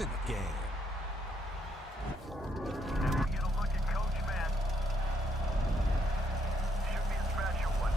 in the game. Never get a look at Coach Madden. Should be a special one.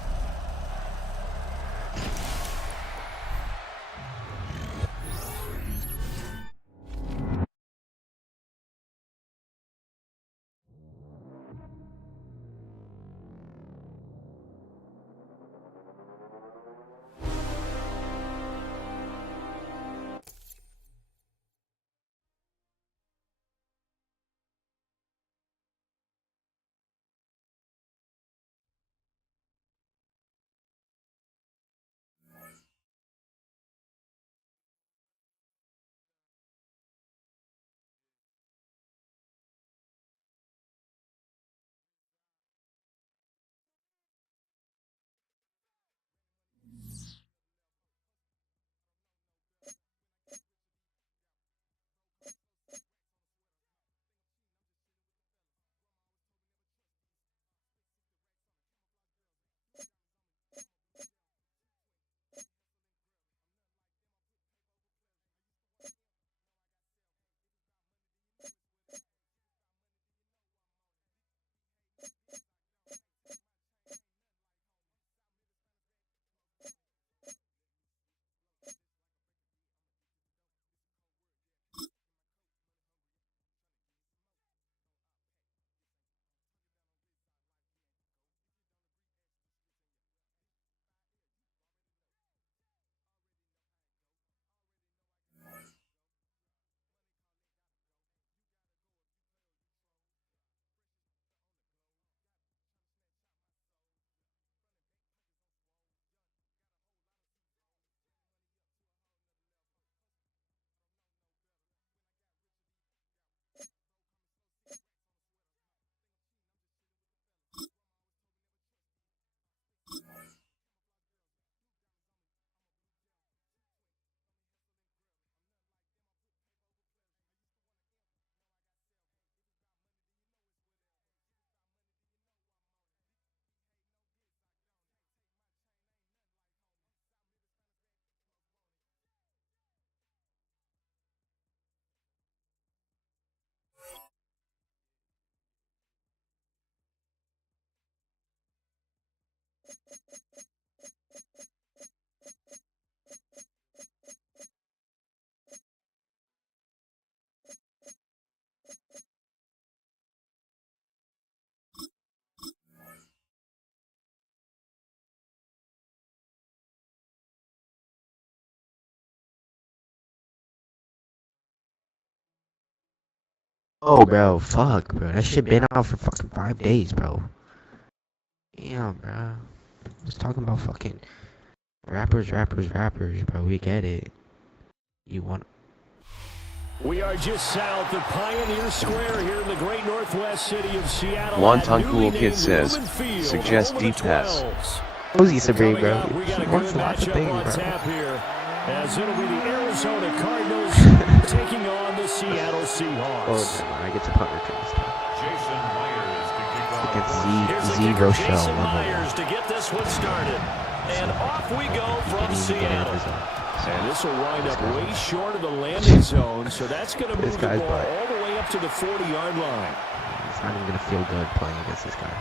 Oh, bro, fuck, bro. That shit been out for fucking 5 days, bro. Damn, bro. Just talking about fucking rappers, bro. We get it. You want? We are just south of Pioneer Square here in the great northwest city of Seattle. Wonton Cool Kid says, suggest deep pass. Cozy Sabrina, bro. He wants lots of things, bro. As it'll be the Arizona Cardinals taking on the Seattle Seahawks. Oh, no, I get to punt return this time. Jason Myers to kick off. Against Z Rochelle. Jason Myers to get this one started. And off we go from Seattle. And this will wind up way short of the landing zone, so that's going to move the ball all the way up to the 40-yard line. It's not even going to feel good playing against this guy.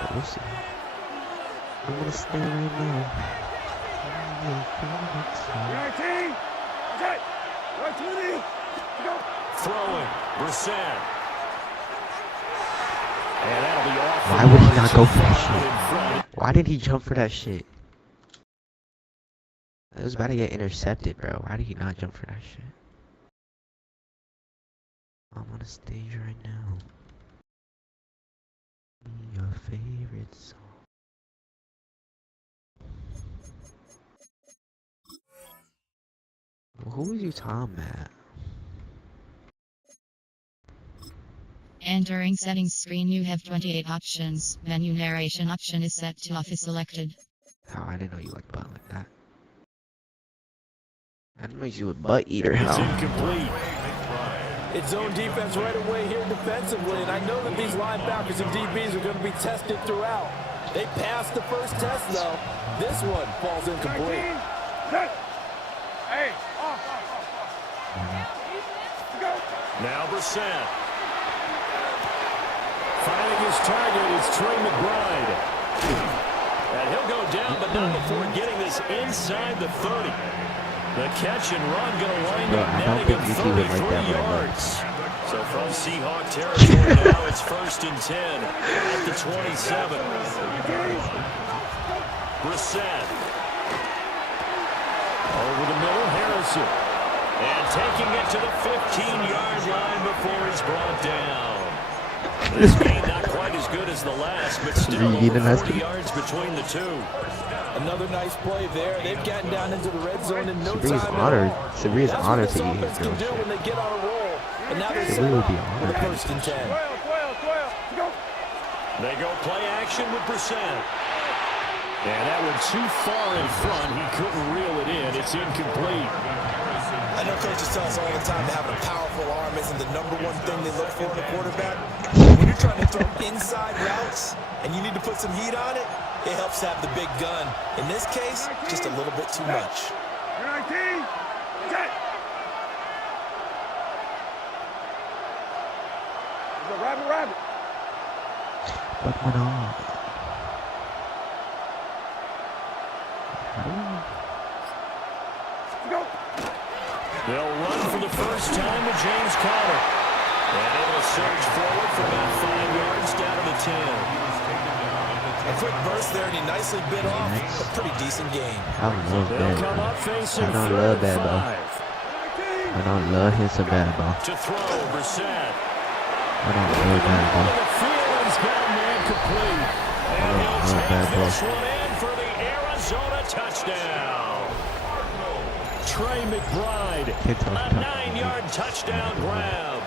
But we'll see. I'm going to stay right now. Throwing, Brissett. And that'll be off. Why would he not go for that shit? Why did he jump for that shit? It was about to get intercepted, bro. Why did he not jump for that shit? I'm on a stage right now. Your favorite song. Who is you talking about? Entering settings screen, you have 28 options. Menu narration option is set to off is selected. Oh, I didn't know you liked butt like that. I didn't know you a butt eater. It's incomplete. It's zone defense right away here defensively, and I know that these linebackers and DBs are going to be tested throughout. They passed the first test, though. This one falls incomplete. Now Brissett. Finding his target is Trey McBride. And he'll go down, but not before getting this inside the 30. The catch and run going to wind up netting him 33 yards. So from Seahawk territory now, it's 1st and 10 at the 27. Brissett. Over the middle, Harrison. And taking it to the 15-yard line before he's brought down. This game not quite as good as the last, but still over 40 yards between the two. Another nice play there. They've gotten down into the red zone in no Sabri's time. honored. Sabri's honored to eat his That's what girl this offense can do when they get on a roll. And now they're Sabri would be set honored. for the 1st and 10. They go play action with Brissett. And that one too far in front. He couldn't reel it in. It's incomplete. I know coaches tell us all the time that having a powerful arm isn't the #1 thing they look for in a quarterback. When you're trying to throw inside routes and you need to put some heat on it, it helps to have the big gun. In this case, just a little bit too much. What went on? They'll run for the first time with James Conner. And it'll surge forward for about 5 yards down to the 10. A quick burst there, and he nicely bit off a pretty decent game. I love They'll that, come bro. up facing I don't 3rd love and that, bro. 5. I don't love him so bad, bro. To throw, Brissett. I don't love that, bro. The field has got him incomplete. And he'll take this one in for the Arizona touchdown. Trey McBride, a 9-yard touchdown grab.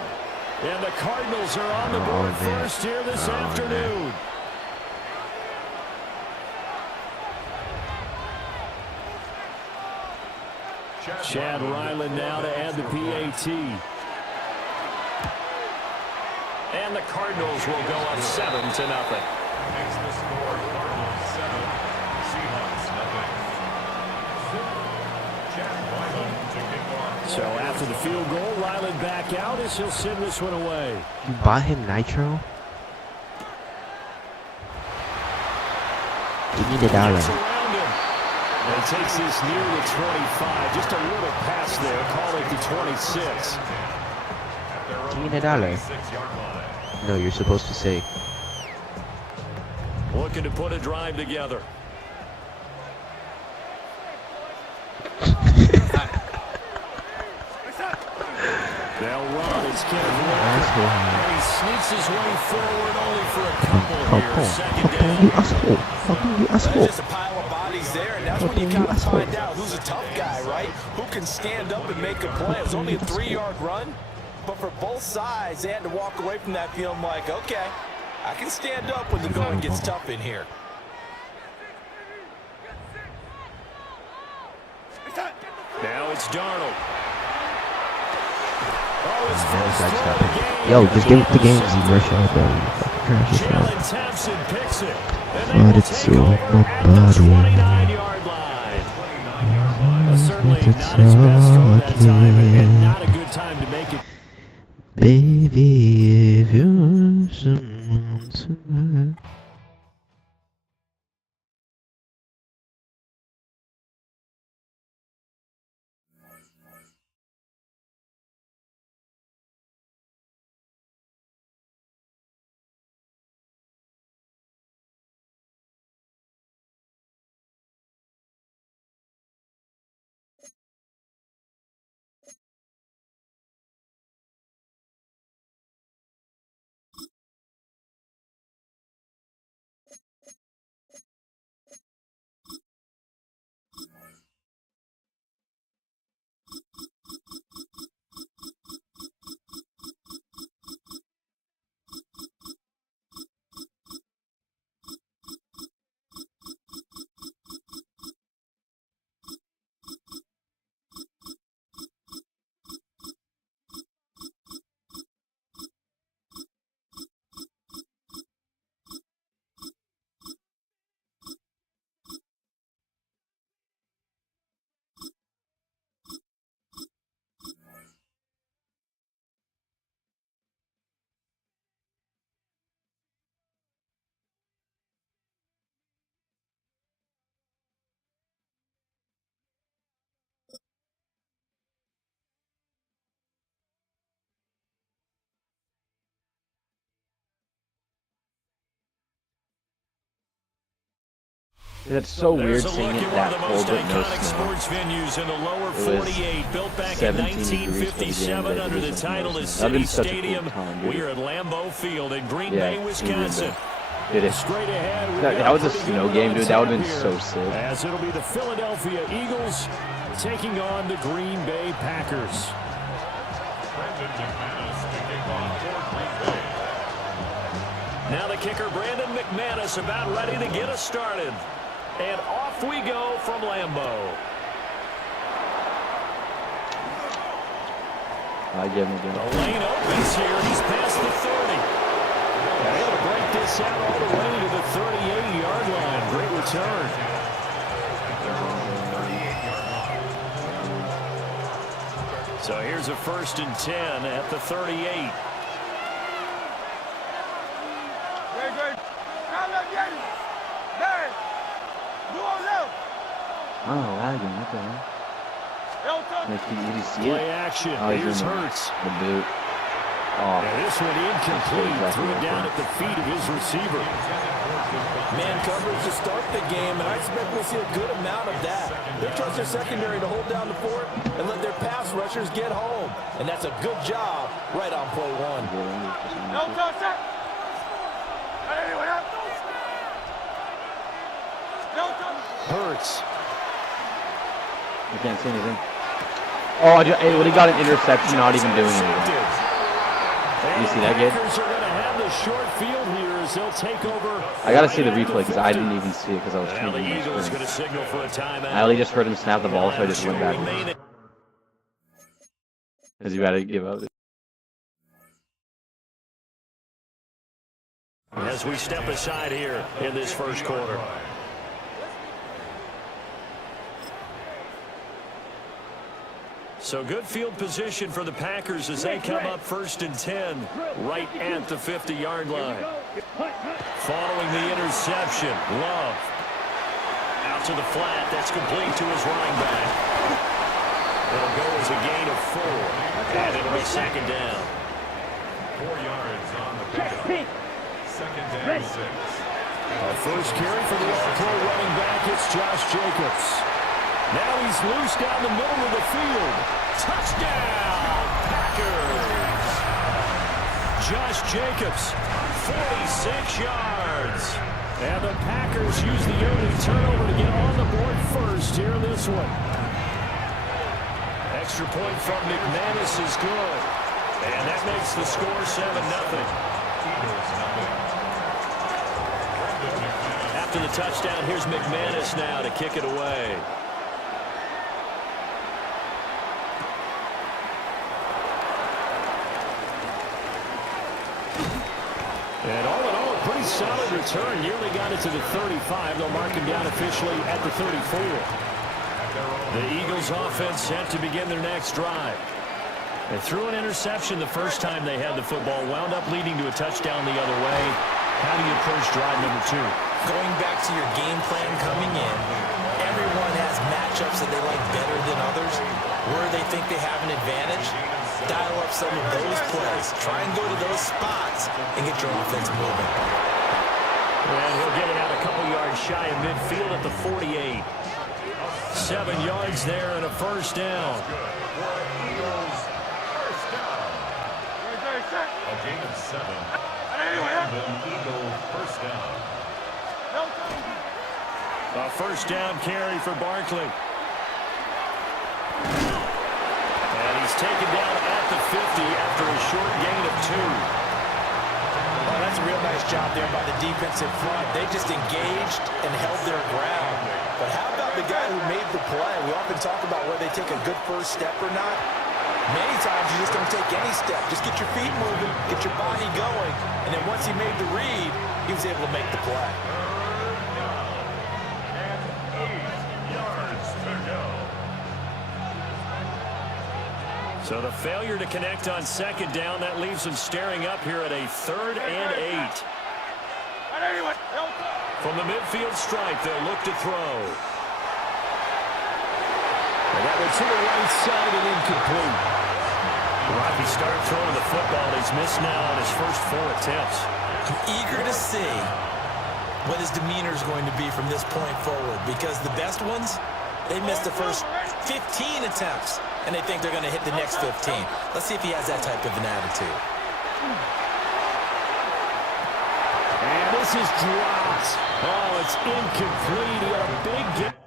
And the Cardinals are on the board first here this afternoon. Chad Ryland now to add the PAT. And the Cardinals will go up 7-0. Makes the score Cardinals 7, Seahawks nothing. Chad Ryland to kick off. So after the field goal, Ryland back out as he'll send this one away. You bought him Nitro? Give me the dollar. Gets around him. And takes this near the 25. Just a little pass there. Call it the 26. Give me the dollar. 6-yard line. No, you're supposed to say. Looking to put a drive together. They'll run. It's Kenneth Walker. And he sneaks his way forward only for a couple here. Second down. You asshole. Fucking you There's asshole. just a pile of bodies there, and that's when you kind of find out who's a tough guy, right? Who can stand up and make a play. It was only a 3-yard run, but for both sides, they had to walk away from that feeling like, okay, I can stand up when the going gets tough in here. Now it's Darnold. Oh, it's first throw of the game. Yo, just give it the game, Z Russia, bro. You fucking trash as fuck. Jalen Thompson picks it. And they But will it's take so over at the nobody. 29-yard line. Certainly not his best throw that time, and not a good time to make it. Baby, if you're someone to It's so weird There's a seeing look it at that one of the cold most but no iconic snow. sports venues in the lower It was 48, built back in 17 degrees for the game, 1957 but under it the was like title no as snow. That'd City been such a Stadium. cool time, dude. We are at Lambeau Field in Green Yeah, Bay, in Green Wisconsin. Bay. Did it. Straight ahead, we've That got was a pretty snow good game, dude. That would have here, been so sick. As it'll be the Philadelphia Eagles taking on the Green Bay Packers. Brandon McManus to kick off for Green Bay. Now the kicker, Brandon McManus, about ready to get us started. And off we go from Lambeau. I give him again. The lane opens here. He's past the 30. And able to break this out all the way to the 38-yard line. Great return. So here's a 1st and 10 at the 38. Oh, lagging. What the hell? Did you see Play it? action. Oh, he's Here's in Hurts. the boot. Oh, And this one incomplete. Exactly Threw it right down there. at the feet of his receiver. Man coverage to start the game, and I expect we'll see a good amount of that. They trust their secondary to hold down the fort and let their pass rushers get home. And that's a good job right on play one. Hurts. I can't see anything. Oh, when he got an interception, not even doing anything. You see that, kid? Packers are going to have the short field here as they'll take over. I gotta see the replay because I didn't even see it because I was Now the changing my Eagles going screen. to signal for a timeout. I only just heard him snap the ball, so I just went back. Because you gotta give up. As we step aside here in this first quarter. So good field position for the Packers as they come up 1st and 10 right at the 50-yard line. Following the interception, Love out to the flat. That's complete to his running back. It'll go as a gain of 4, and it'll be 2nd down. 4 yards on the pickup. 2nd and 6. Our first carry for the All-Pro running back, it's Josh Jacobs. Now he's loose down the middle of the field. Touchdown, Packers! Josh Jacobs, 46 yards. And the Packers use the early turnover to get on the board first here in this one. Extra point from McManus is good. And that makes the score 7-0. After the touchdown, here's McManus now to kick it away. And all in all, a pretty solid return. Nearly got it to the 35. They'll mark him down officially at the 34. The Eagles offense set to begin their next drive. They threw an interception the first time they had the football, wound up leading to a touchdown the other way. How do you approach drive number 2? Going back to your game plan coming in, everyone has matchups that they like better than others. Where they think they have an advantage, dial up some of those plays. Try and go to those spots and get your offense moving. And he'll get it out a couple yards shy of midfield at the 48. 7 yards there and a 1st down. A gain of 7. And an Eagle 1st down. A 1st down carry for Barkley. And he's taken down at the 50 after a short gain of 2. Well, that's a real nice job there by the defensive front. They just engaged and held their ground. But how about the guy who made the play? We often talk about whether they take a good first step or not. Many times you just don't take any step. Just get your feet moving, get your body going, and then once he made the read, he was able to make the play. And 8 yards to go. So the failure to connect on 2nd down, that leaves them staring up here at a 3rd and 8. From the midfield stripe, they'll look to throw. And that one to the right side and incomplete. Rocky started throwing the football. He's missed now on his first 4 attempts. I'm eager to see what his demeanor is going to be from this point forward, because the best ones, they missed the first 15 attempts, and they think they're going to hit the next 15. Let's see if he has that type of an attitude. And this is dropped. Oh, it's incomplete. He had a big get.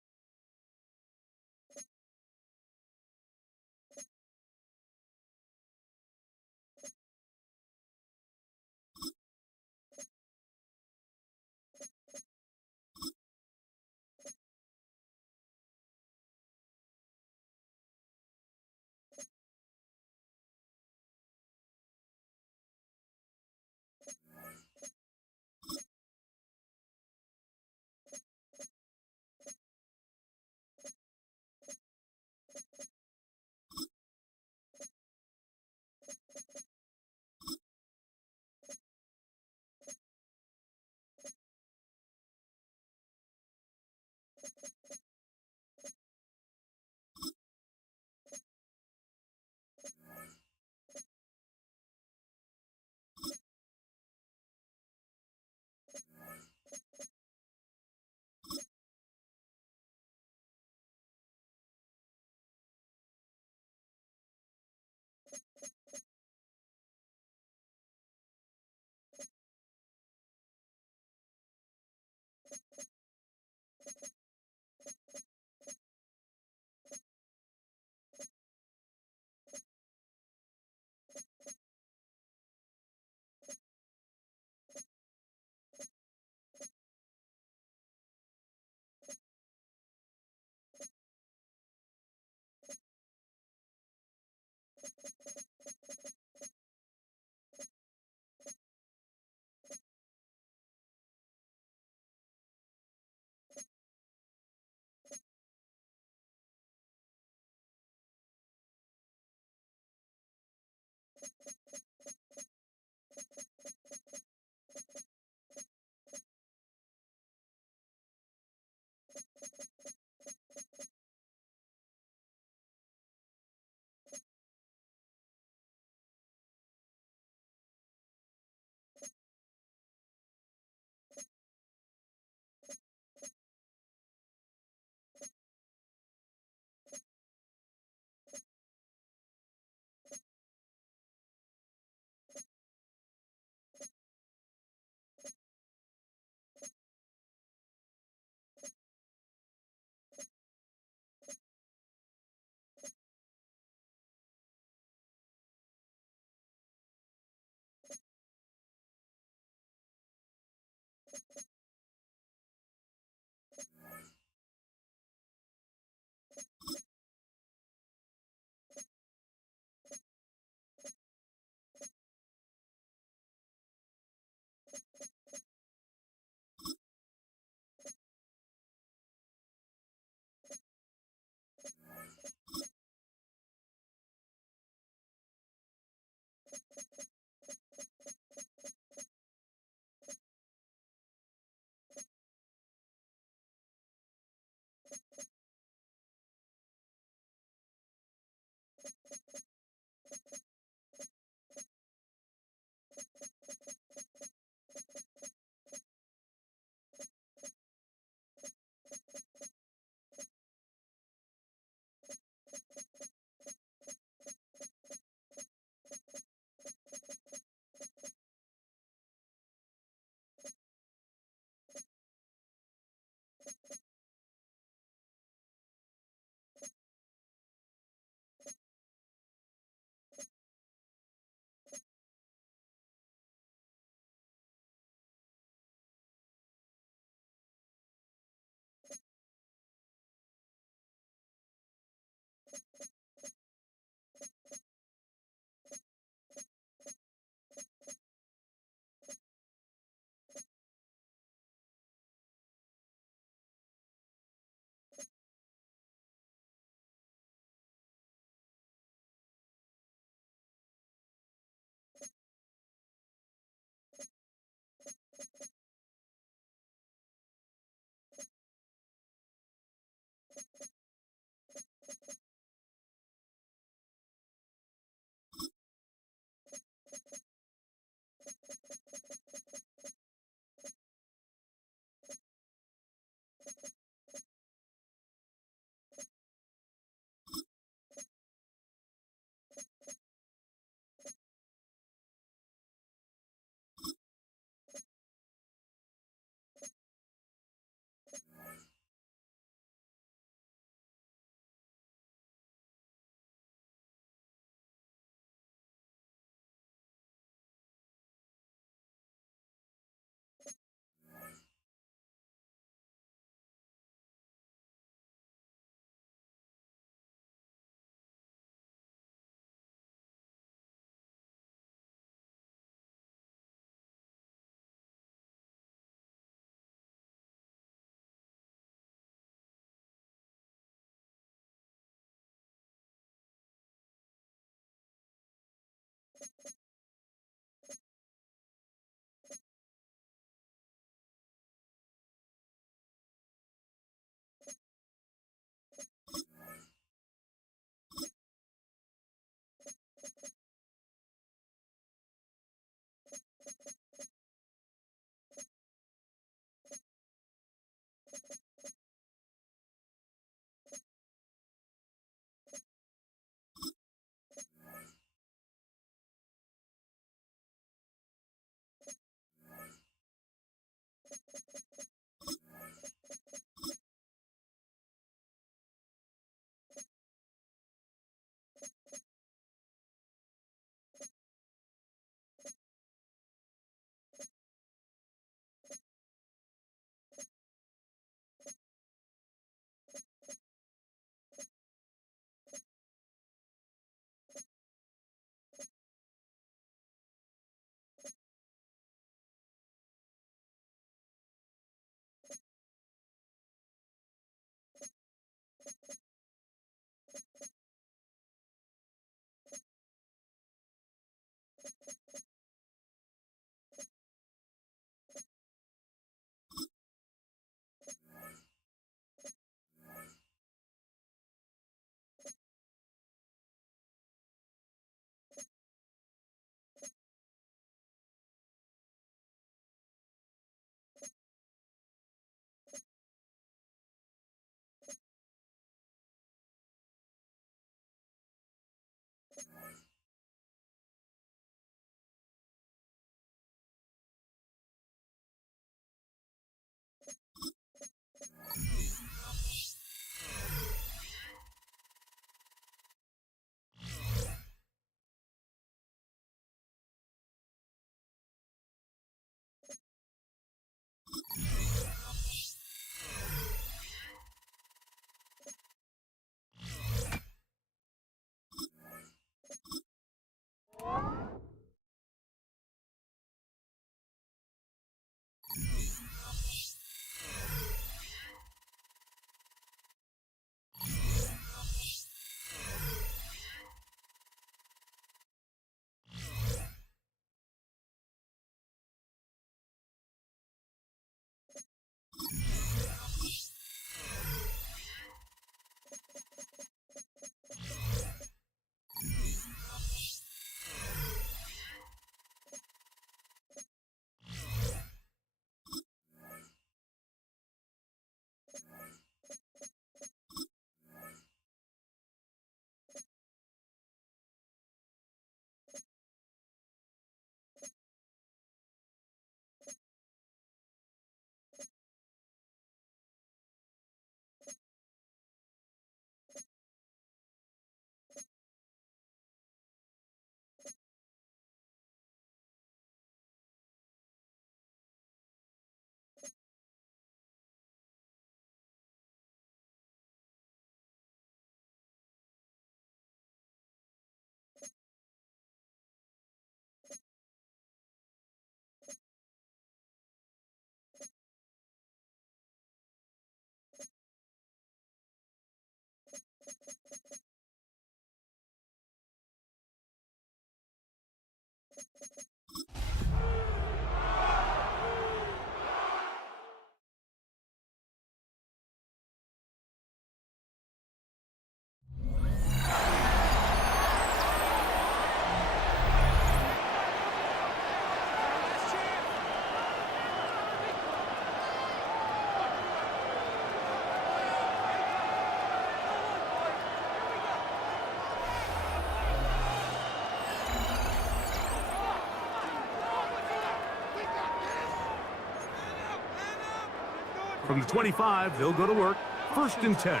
From the 25, they'll go to work. 1st and 10.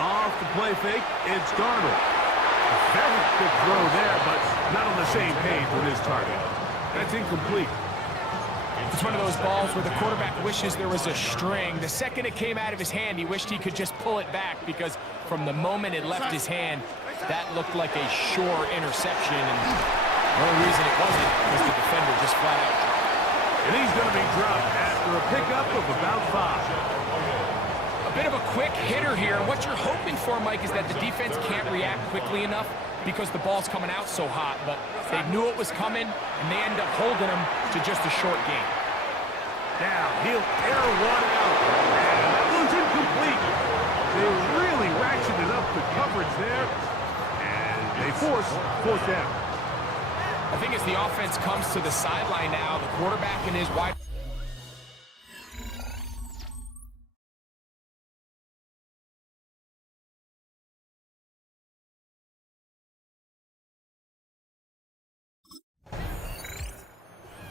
Off the play fake, it's Darnold. Very good throw there, but not on the same page with his target. That's incomplete. It's one of those balls where the quarterback wishes there was a string. The second it came out of his hand, he wished he could just pull it back, because from the moment it left his hand, that looked like a sure interception, and the only reason it wasn't was the defender just flat out dropped. And he's going to be dropped after a pickup of about 5. A bit of a quick hitter here, and what you're hoping for, Mike, is that the defense can't react quickly enough because the ball's coming out so hot, but they knew it was coming, and they end up holding him to just a short gain. Now, he'll air one out, and that one's incomplete. They really ratcheted up the coverage there, and they force 4th down. I think as the offense comes to the sideline now, the quarterback and his wide...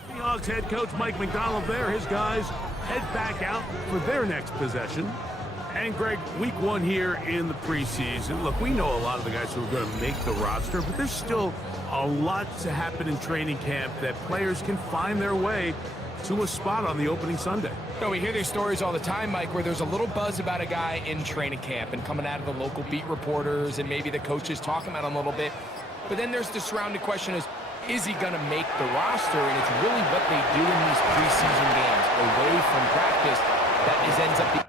Seahawks head coach Mike McDonald there. His guys head back out for their next possession. And Greg, week 1 here in the preseason. Look, we know a lot of the guys who are going to make the roster, but there's still a lot to happen in training camp that players can find their way to a spot on the opening Sunday. No, we hear these stories all the time, Mike, where there's a little buzz about a guy in training camp and coming out of the local beat reporters and maybe the coaches talking about him a little bit. But then there's the surrounding question is he going to make the roster? And it's really what they do in these preseason games away from practice that ends up being...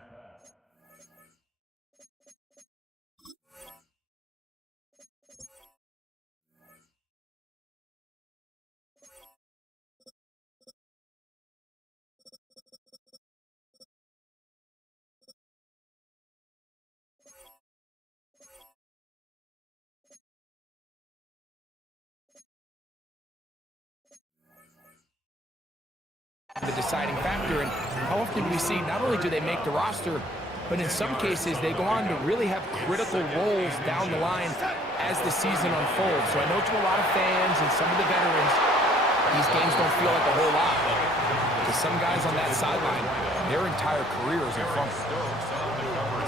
the deciding factor. And how often do we see not only do they make the roster, but in some cases they go on to really have critical roles down the line as the season unfolds. So I know to a lot of fans and some of the veterans, these games don't feel like a whole lot, but to some guys on that sideline, their entire career is in front of them.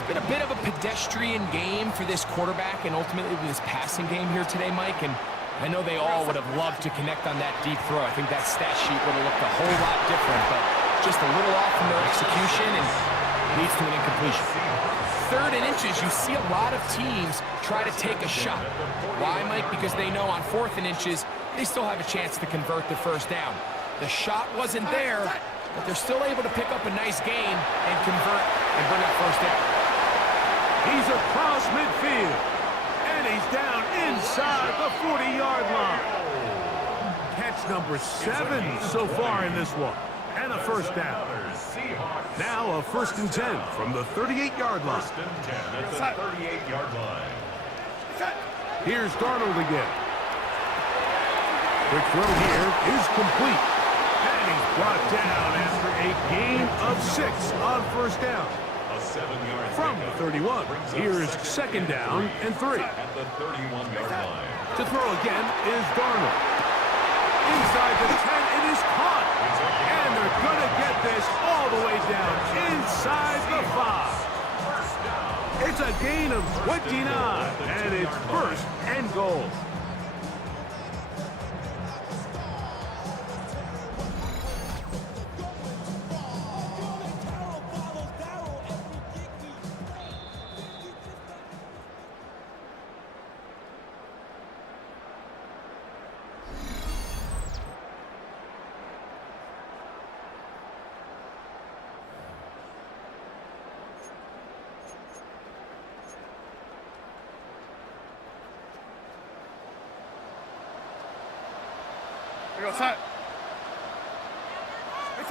It's been a bit of a pedestrian game for this quarterback and ultimately this passing game here today, Mike. And I know they all would have loved to connect on that deep throw. I think that stat sheet would have looked a whole lot different, but just a little off in their execution and leads to an incompletion. 3rd and inches, you see a lot of teams try to take a shot. Why, Mike? Because they know on 4th and inches, they still have a chance to convert the 1st down. The shot wasn't there, but they're still able to pick up a nice gain and convert and bring up 1st down. He's across midfield, and he's down inside the 40-yard line. Catch number 7 so far in this one, and a 1st down. Now a 1st and 10 from the 38-yard line. 1st and 10 at the 38-yard line. Here's Darnold again. Quick throw here is complete, and he's brought down after a gain of 6 on 1st down. From the 31, here's 2nd down and 3. At the 31-yard line. To throw again is Darnold. Inside the 10, it is caught. And they're going to get this all the way down inside the 5. It's a gain of 29, and it's 1st and goal.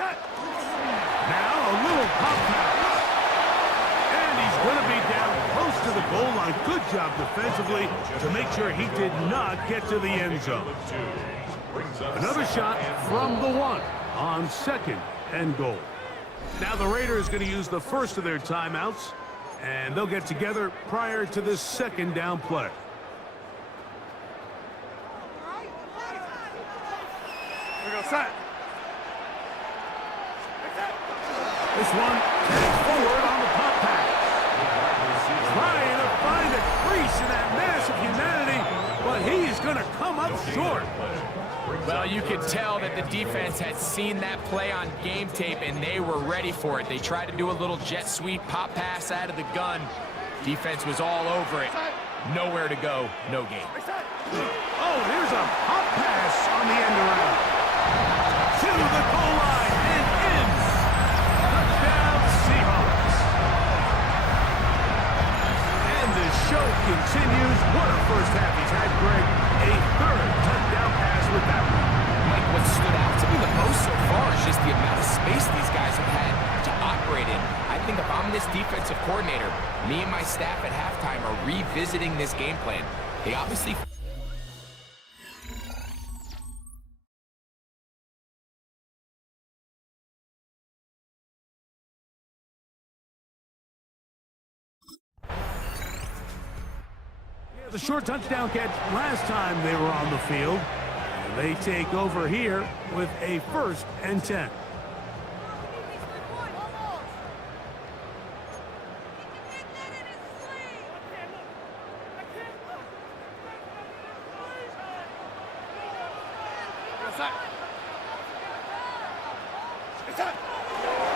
Now a little pop pass. And he's going to be down close to the goal line. Good job defensively to make sure he did not get to the end zone. Another shot from the 1 on 2nd and goal. Now the Raiders are going to use the first of their timeouts, and they'll get together prior to this 2nd down play. This one takes forward on the pop pass. Trying to find a crease in that mass of humanity, but he's going to come up short. Well, you could tell that the defense had seen that play on game tape, and they were ready for it. They tried to do a little jet sweep pop pass out of the gun. Defense was all over it. Nowhere to go, no game. Oh, here's a pop pass on the end around. To the goal line and in. Touchdown, Seahawks. And the show continues. What a first half he's had, Greg. A third touchdown pass with that one. Mike, what stood out to me the most so far is just the amount of space these guys have had to operate in. I think if I'm this defensive coordinator, me and my staff at halftime are revisiting this game plan. They obviously... The short touchdown catch last time they were on the field. And they take over here with a 1st and 10.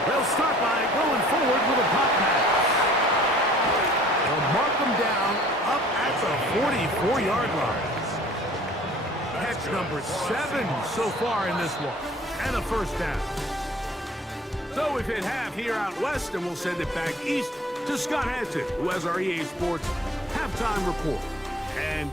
They'll start by going forward with a pop pass. They'll mark them down up at the 44-yard line. Catch number 7 so far in this one, and a 1st down. So we've hit half here out west, and we'll send it back east to Scott Hanson, who has our EA Sports halftime report. And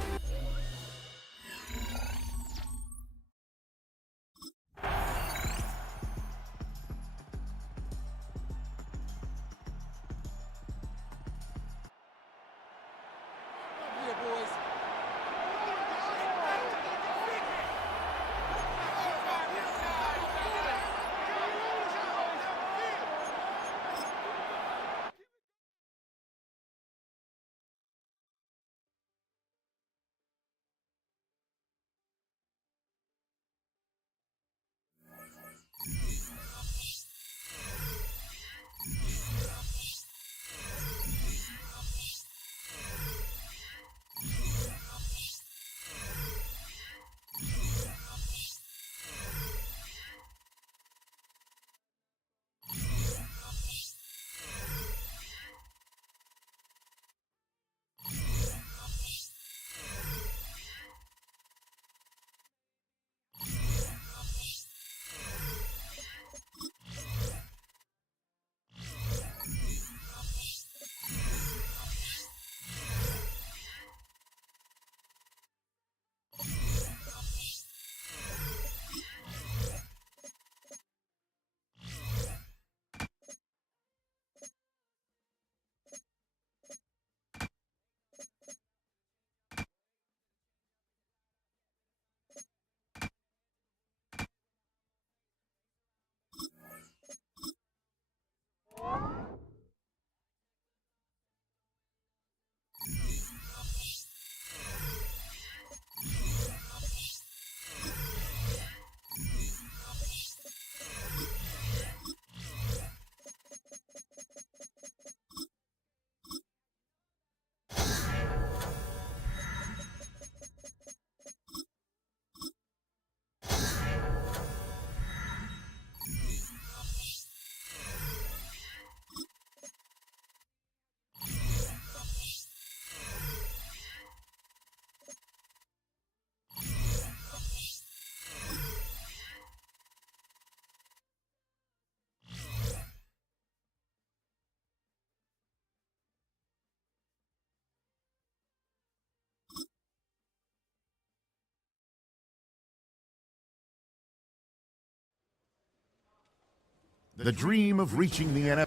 The dream of reaching the NFL.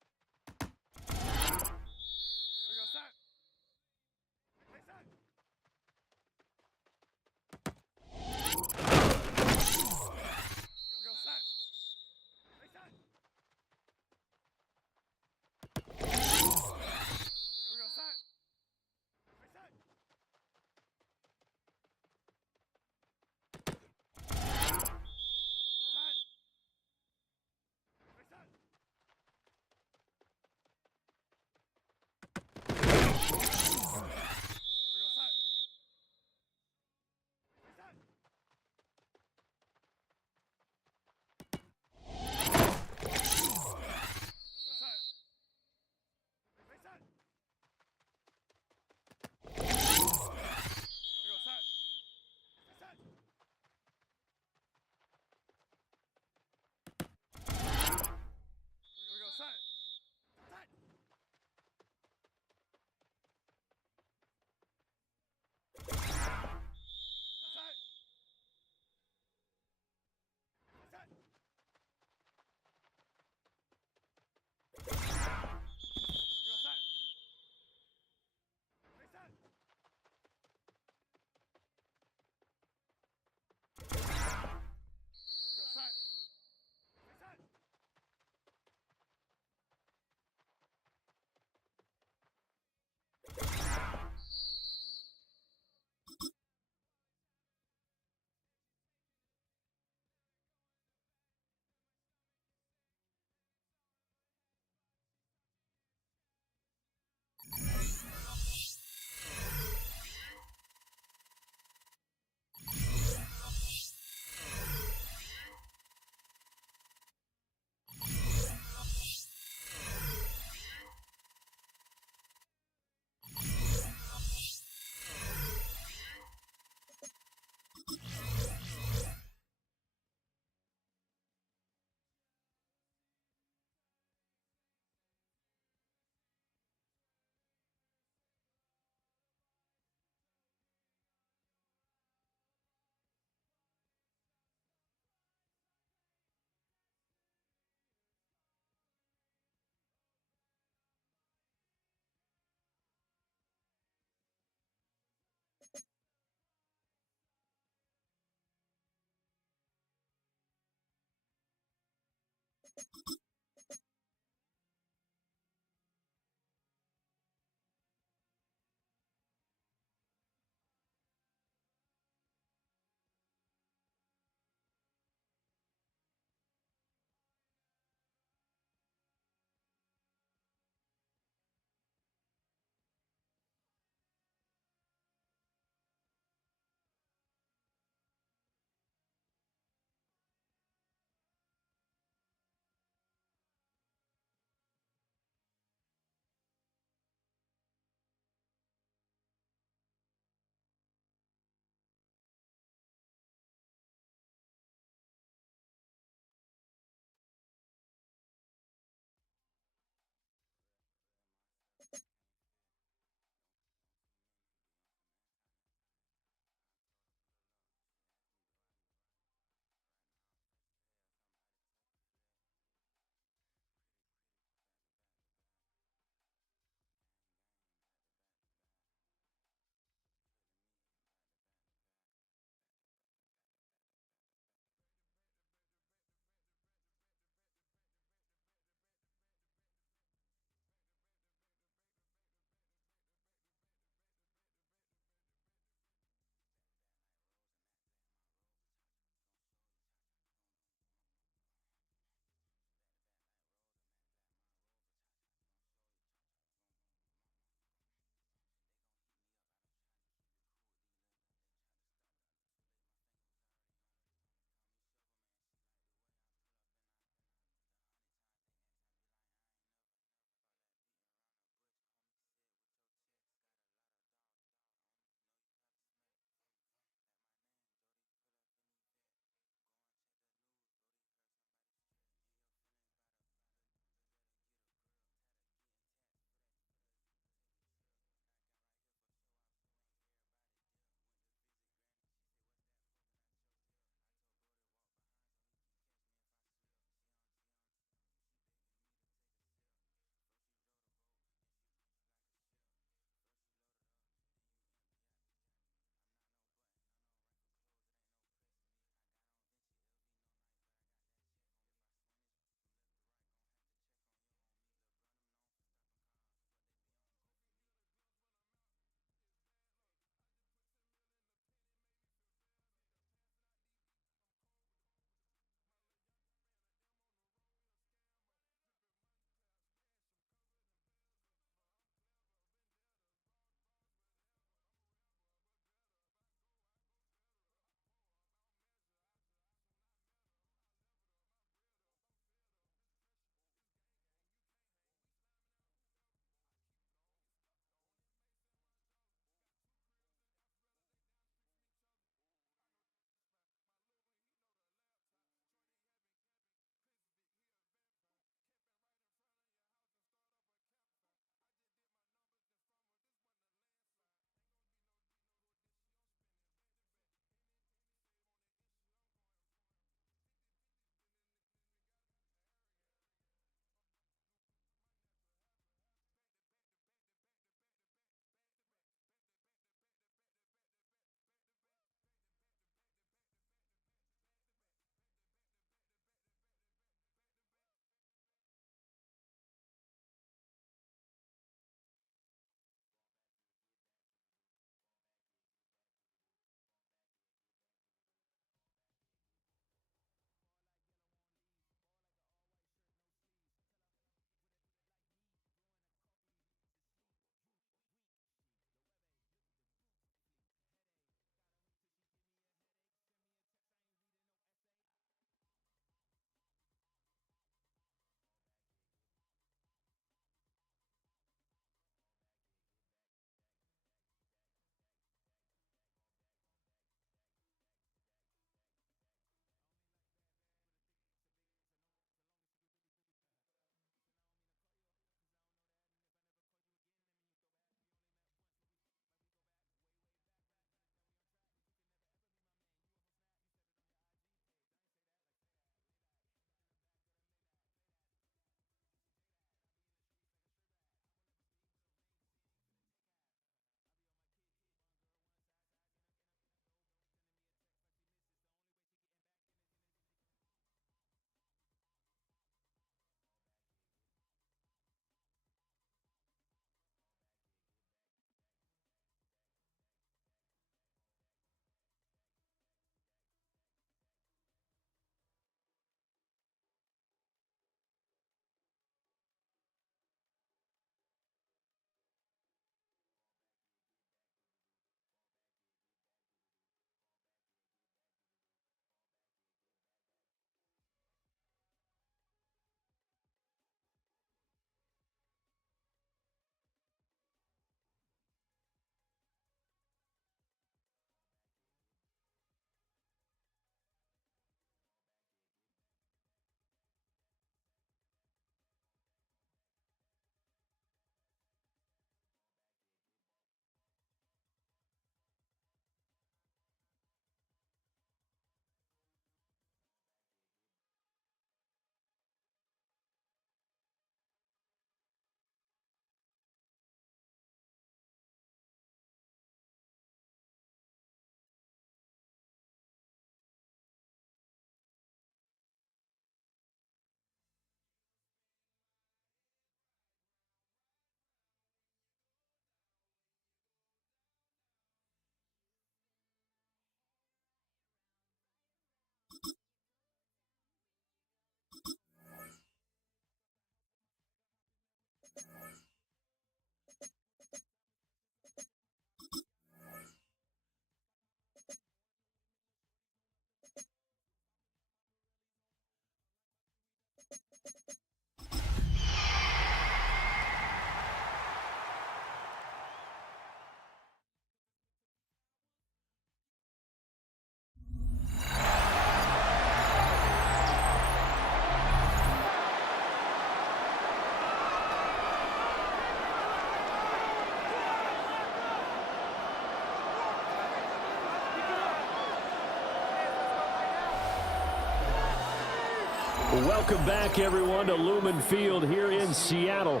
Welcome back, everyone, to Lumen Field here in Seattle.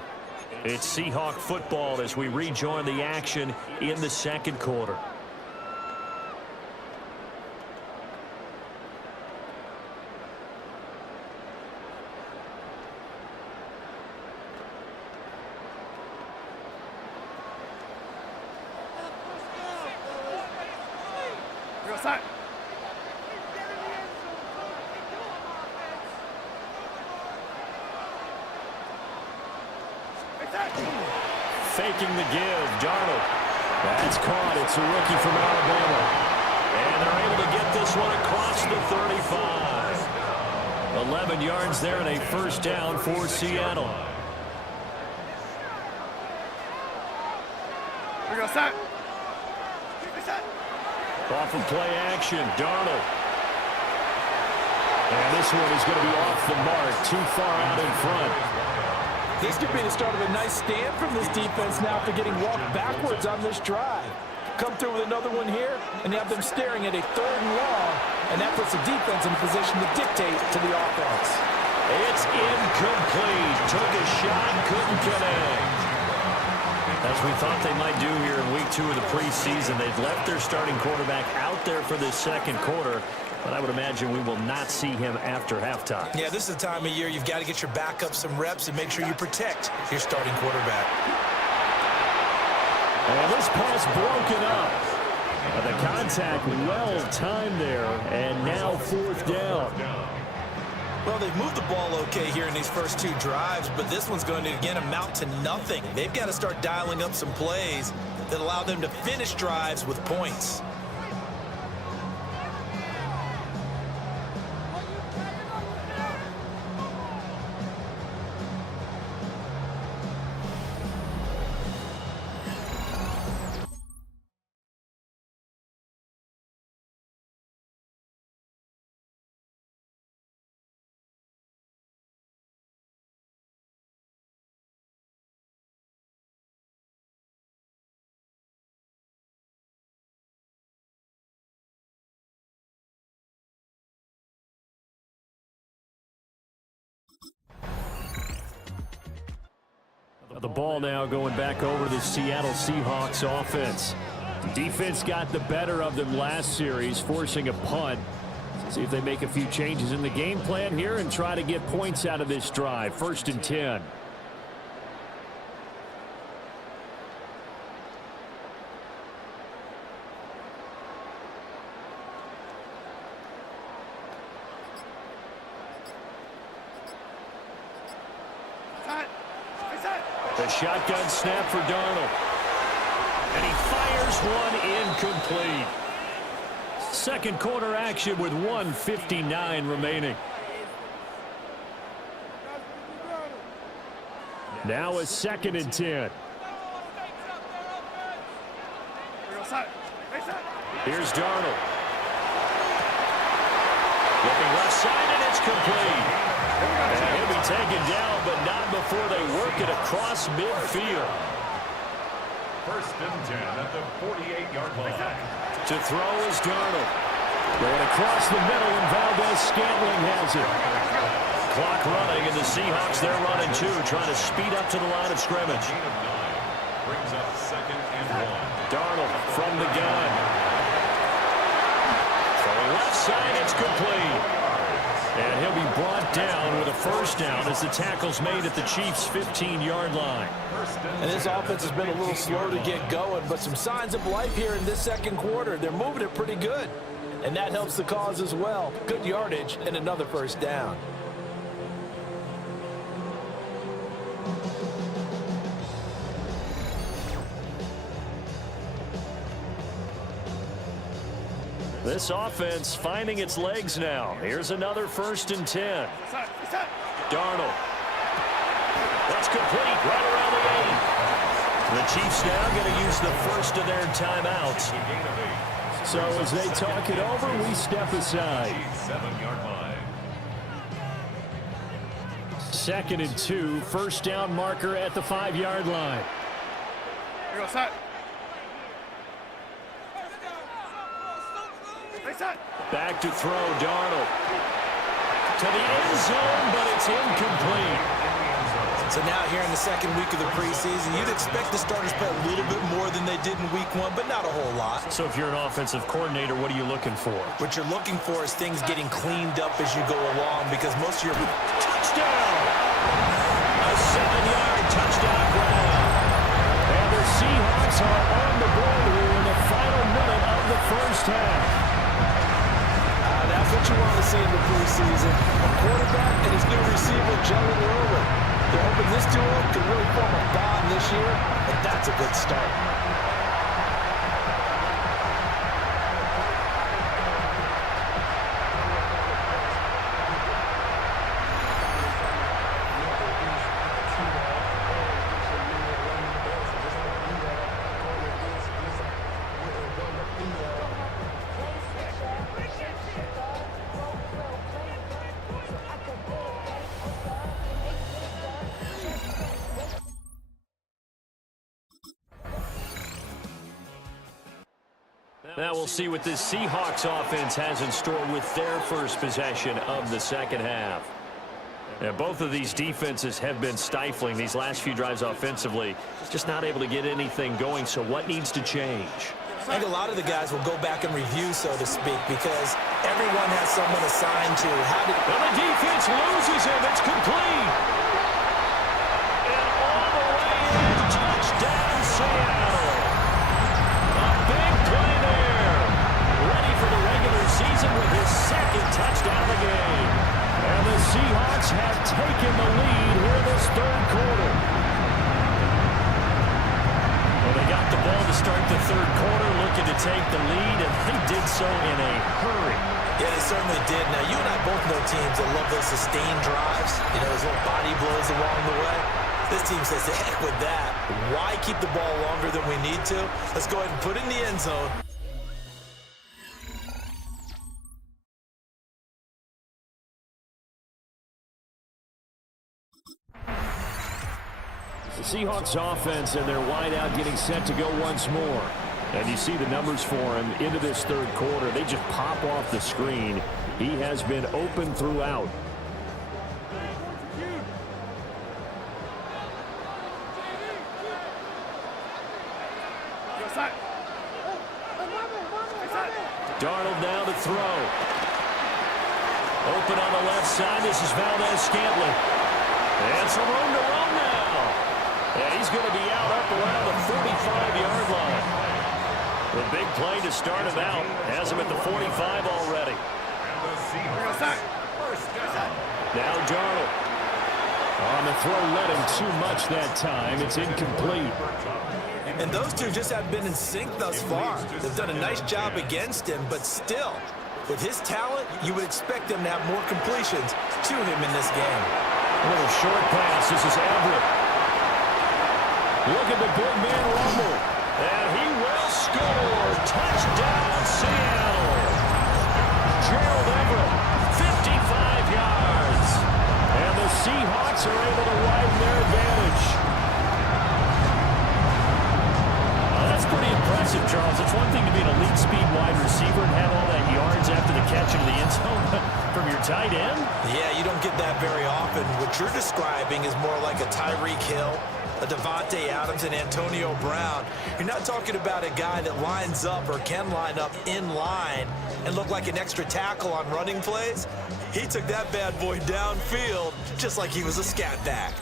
It's Seahawk football as we rejoin the action in the second quarter. Faking the give, Darnold. That's caught. It's a rookie from Alabama. And they're able to get this one across the 35. 11 yards there and a first down for Seattle. Off of play action, Darnold. And this one is going to be off the mark, too far out in front. This could be the start of a nice stand from this defense now after getting walked backwards on this drive. Come through with another one here, and you have them staring at a 3rd and long, and that puts the defense in a position to dictate to the offense. It's incomplete. Took a shot, couldn't connect. As we thought they might do here in week 2 of the preseason, they've left their starting quarterback out there for this second quarter. But I would imagine we will not see him after halftime. Yeah, this is the time of year you've got to get your backup some reps and make sure you protect your starting quarterback. And this pass broken up. The contact well timed there, and now 4th down. Well, they've moved the ball okay here in these first 2 drives, but this one's going to, again, amount to nothing. They've got to start dialing up some plays that allow them to finish drives with points. The ball now going back over to the Seattle Seahawks offense. Defense got the better of them last series, forcing a punt. See if they make a few changes in the game plan here and try to get points out of this drive. 1st and 10. The shotgun snap for Darnold. And he fires one incomplete. Second quarter action with 1:59 remaining. Now a 2nd and 10. Here's Darnold. Looking left side, and it's complete. And he'll be taken down, but not before they work it across midfield. 1st and 10 at the 48-yard line. To throw is Darnold. Going across the middle, and Valdez-Scantling has it. Clock running, and the Seahawks, they're running 2, trying to speed up to the line of scrimmage. Brings up 2nd and 1. Darnold from the gun. Throwing left side, it's complete. And he'll be brought down with a first down as the tackle's made at the Chiefs' 15-yard line. And this offense has been a little slow to get going, but some signs of life here in this second quarter. They're moving it pretty good, and that helps the cause as well. Good yardage and another first down. This offense finding its legs now. Here's another 1st and 10. Darnold. That's complete right around the 8. The Chiefs now going to use the first of their timeouts. So as they talk it over, we step aside. 7-yard line. 2nd and 2. First down marker at the 5-yard line. Back to throw, Darnold. To the end zone, but it's incomplete. So now here in the second week of the preseason, you'd expect the starters to play a little bit more than they did in week 1, but not a whole lot. So if you're an offensive coordinator, what are you looking for? What you're looking for is things getting cleaned up as you go along, because most of your... Touchdown! A 7-yard touchdown grab. And the Seahawks are on the board here in the final minute of the first half. That's what you want to see in the preseason. A quarterback and his new receiver gelling early. They're hoping this duo can really form a bond this year, and that's a good start. Now we'll see what this Seahawks offense has in store with their first possession of the second half. Now, both of these defenses have been stifling these last few drives offensively, just not able to get anything going. So what needs to change? I think a lot of the guys will go back and review, so to speak, because everyone has someone assigned to how to... Well, the defense loses him. It's complete. And all the way in, touchdown Seattle. A big play there. Ready for the regular season with his second touchdown of the game. And the Seahawks have taken the lead here this third quarter. Well, they got the ball to start the third quarter, looking to take the lead, and they did so in a hurry. Yeah, they certainly did. Now, you and I both know teams that love those sustained drives, you know, those little body blows along the way. This team says, the heck with that. Why keep the ball longer than we need to? Let's go ahead and put it in the end zone. The Seahawks offense and their wideout getting set to go once more. And you see the numbers for him into this third quarter. They just pop off the screen. He has been open throughout. Darnold now to throw. Open on the left side. This is Valdez-Scantling. And some room to run now. And he's going to be out up around the 45-yard line. The big play to start him out. Has him at the 45 already. Now Darnold. On the throw, led him too much that time. It's incomplete. And those two just haven't been in sync thus far. They've done a nice job against him, but still, with his talent, you would expect them to have more completions to him in this game. A little short pass. This is Everett. Look at the big man rumble. And he will score. Touchdown, Seattle. Gerald Everett, 55 yards. And the Seahawks are able to widen their advantage. That's pretty impressive, Charles. It's one thing to be an elite speed wide receiver and have all that yards after the catch into the end zone, but from your tight end? Yeah, you don't get that very often. What you're describing is more like a Tyreek Hill, a Devontae Adams, and Antonio Brown. You're not talking about a guy that lines up or can line up in line and look like an extra tackle on running plays. He took that bad boy downfield just like he was a scat back.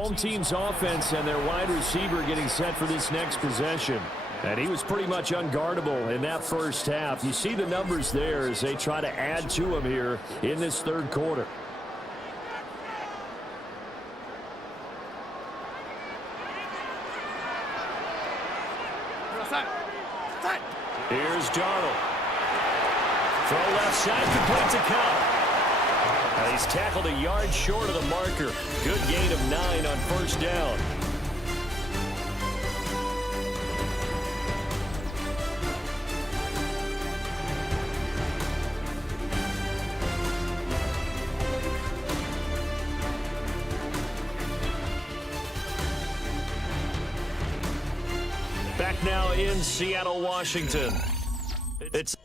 home team's offense and their wide receiver getting set for this next possession. And he was pretty much unguardable in that first half. You see the numbers there as they try to add to him here in this third quarter. Here's Darnold. Throw left side, complete to Cup. He's tackled a yard short of the marker. Good gain of 9 on first down. Back now in Seattle, Washington. It's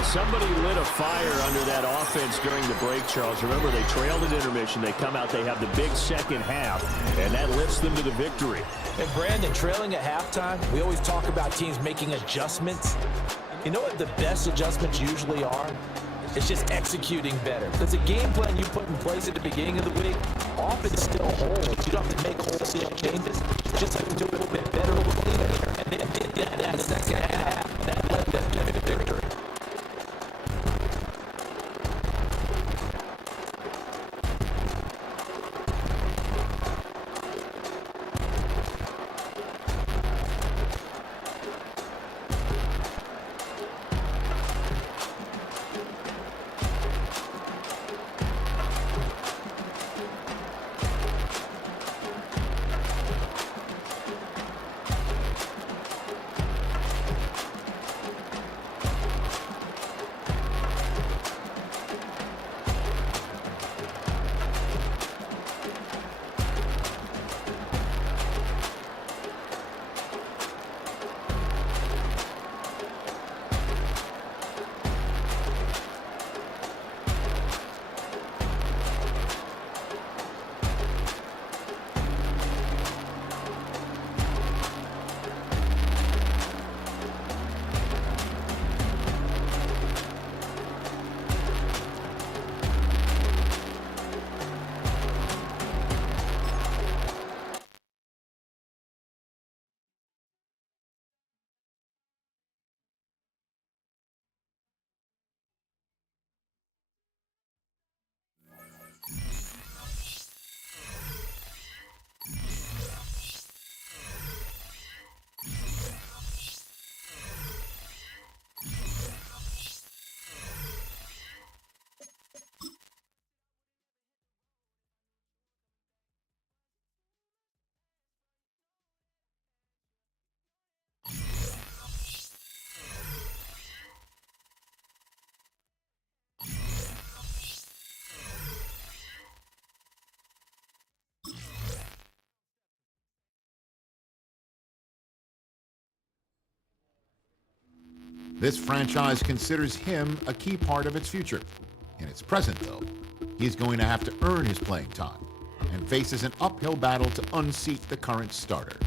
well, somebody lit a fire under that offense during the break, Charles. Remember, they trailed at intermission. They come out, they have the big second half, and that lifts them to the victory. And Brandon, trailing at halftime, we always talk about teams making adjustments. You know what the best adjustments usually are? It's just executing better. Because the game plan you put in place at the beginning of the week often still holds. You don't have to make wholesale changes. Just have to do it a little bit better, a little cleaner. And then did that second half. That led them to the victory. This franchise considers him a key part of its future. In its present, though, he's going to have to earn his playing time and faces an uphill battle to unseat the current starter.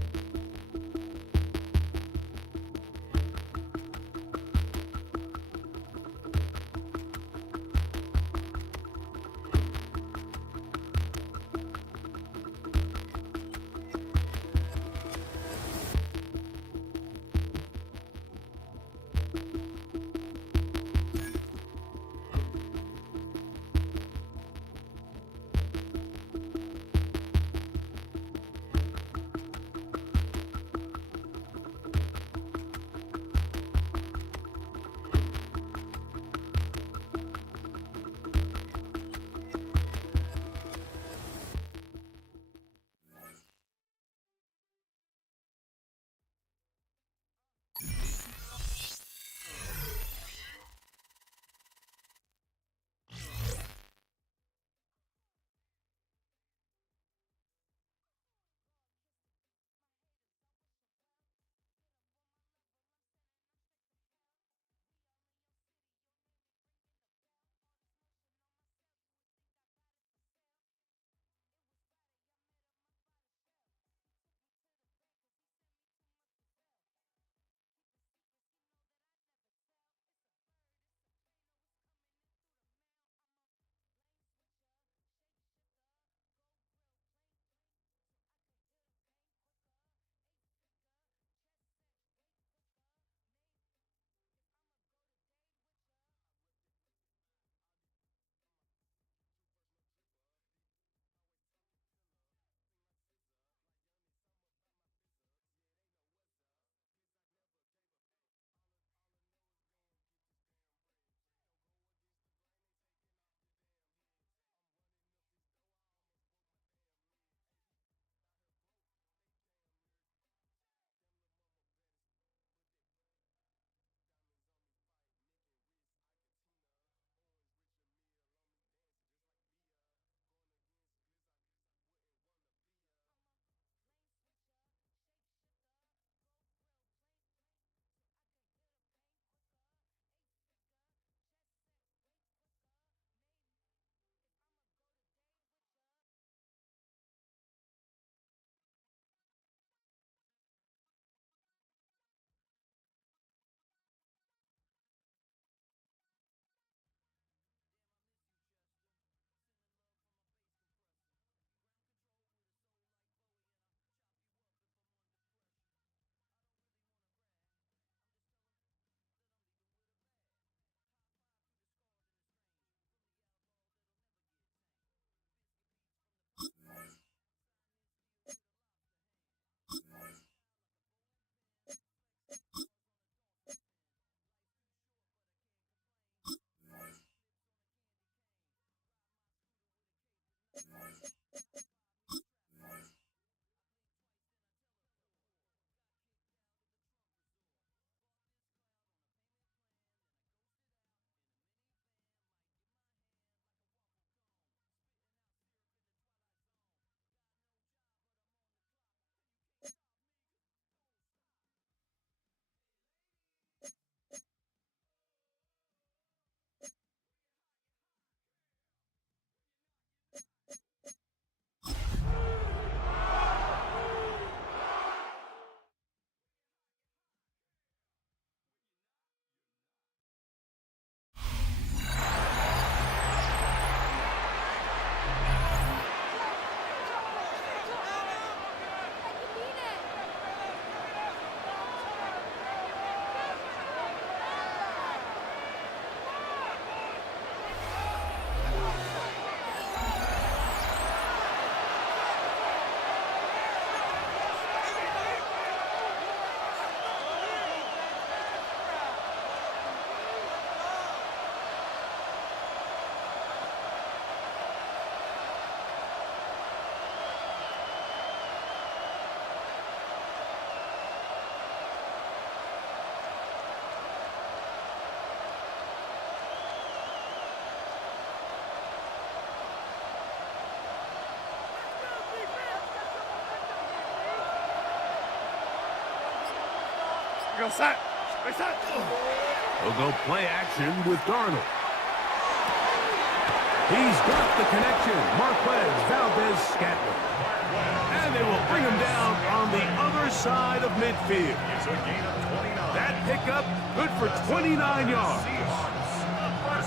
They'll go play action with Darnold. He's got the connection. Marquez Valdez-Scantling. And they will bring him down on the other side of midfield. That pickup good for 29 yards.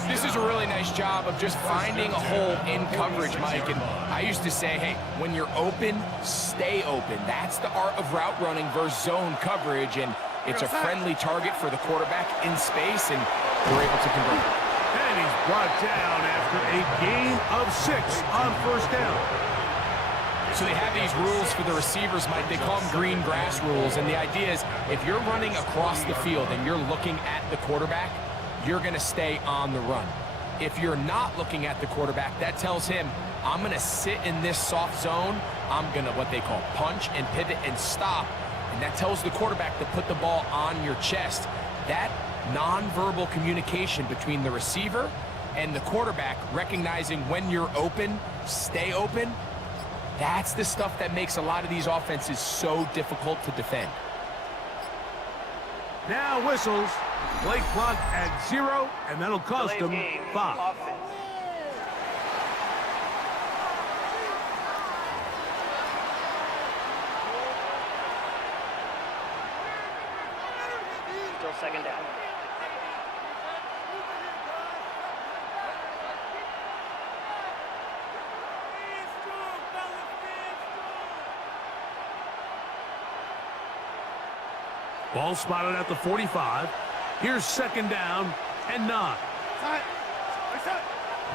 This is a really nice job of just finding a hole in coverage, Mike. And I used to say, hey, when you're open, stay open. That's the art of route running versus zone coverage. And it's a friendly target for the quarterback in space, and we're able to convert. And he's brought down after a gain of 6 on first down. So they have these rules for the receivers, Mike. They call them green grass rules. And the idea is if you're running across the field and you're looking at the quarterback, you're going to stay on the run. If you're not looking at the quarterback, that tells him, I'm going to sit in this soft zone. I'm going to what they call punch and pivot and stop. And that tells the quarterback to put the ball on your chest. That nonverbal communication between the receiver and the quarterback, recognizing when you're open, stay open, that's the stuff that makes a lot of these offenses so difficult to defend. Now whistles. Play clock at 0, and that'll cost them 5. Still second down. Ball spotted at the 45. Here's second down and 9.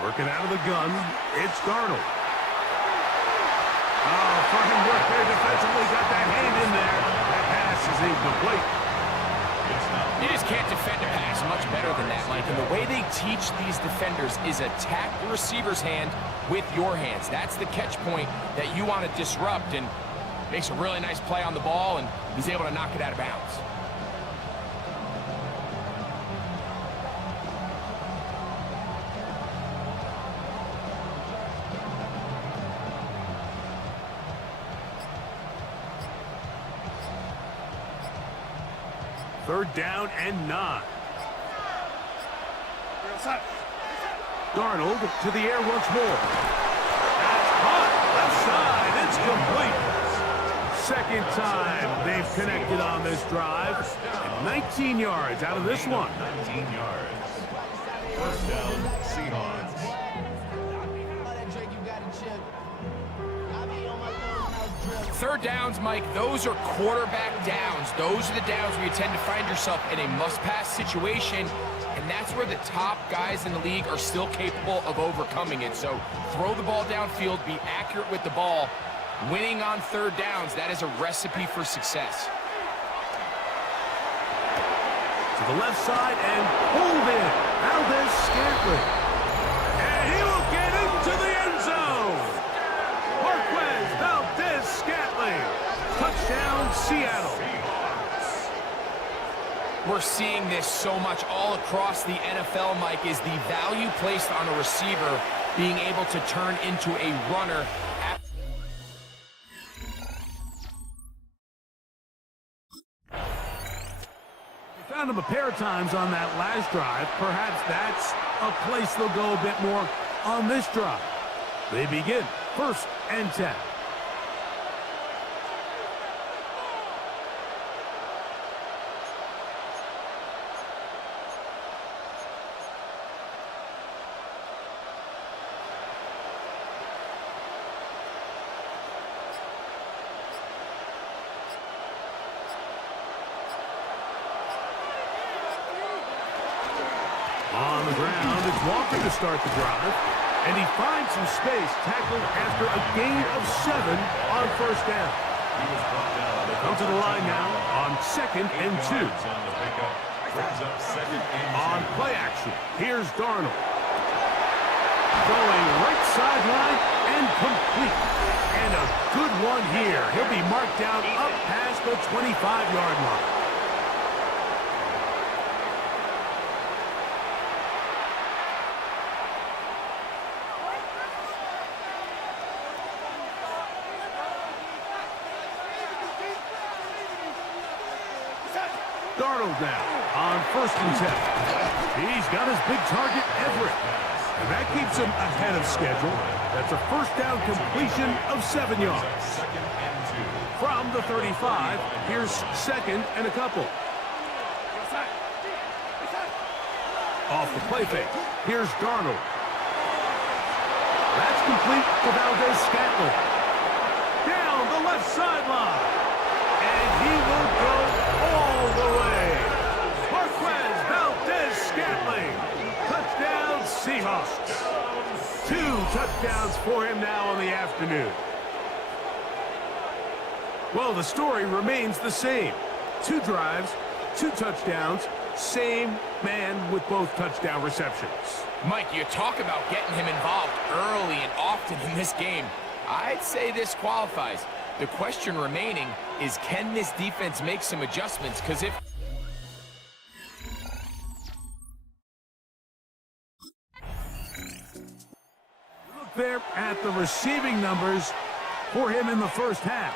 Working out of the gun, it's Darnold. Oh, fine work there defensively. Got that hand in there. That pass is incomplete. You just can't defend a pass much better than that, Mike. And the way they teach these defenders is attack the receiver's hand with your hands. That's the catch point that you want to disrupt, and makes a really nice play on the ball, and he's able to knock it out of bounds. Third down and 9. Darnold to the air once more. That's caught. Left side. It's complete. Second time they've connected on this drive. And 19 yards out of this one. 19 yards. First down, Seahawks. Third downs, Mike, those are quarterback downs. Those are the downs where you tend to find yourself in a must-pass situation, and that's where the top guys in the league are still capable of overcoming it. So throw the ball downfield, be accurate with the ball. Winning on third downs, that is a recipe for success. To the left side and hold in. Valdez-Scantling. And he will get into the end zone. Marquez Valdez-Scantling. Touchdown, Seattle. We're seeing this so much all across the NFL, Mike, is the value placed on a receiver being able to turn into a runner. We found him a pair of times on that last drive. Perhaps that's a place they'll go a bit more on this drive. They begin 1st and 10. On the ground, it's Walker to start the drive. And he finds some space, tackled after a gain of 7 on first down. They come to the line now on 2nd and 2. On play action, here's Darnold. Going right sideline and complete. And a good one here. He'll be marked down up past the 25-yard line. Darnold now on 1st and 10. He's got his big target, Everett. And that keeps him ahead of schedule. That's a first down completion of 7 yards. From the 35, here's 2nd and a couple. Off the play fake, here's Darnold. That's complete to Valdez-Scantling. Down the left sideline. And he will go all the way. Marquez Valdez-Scantling. Touchdown Seahawks. 2 touchdowns for him now on the afternoon. Well, the story remains the same. 2 drives, 2 touchdowns, same man with both touchdown receptions. Mike, you talk about getting him involved early and often in this game. I'd say this qualifies. The question remaining is, can this defense make some adjustments? Because if... Look there at the receiving numbers for him in the first half.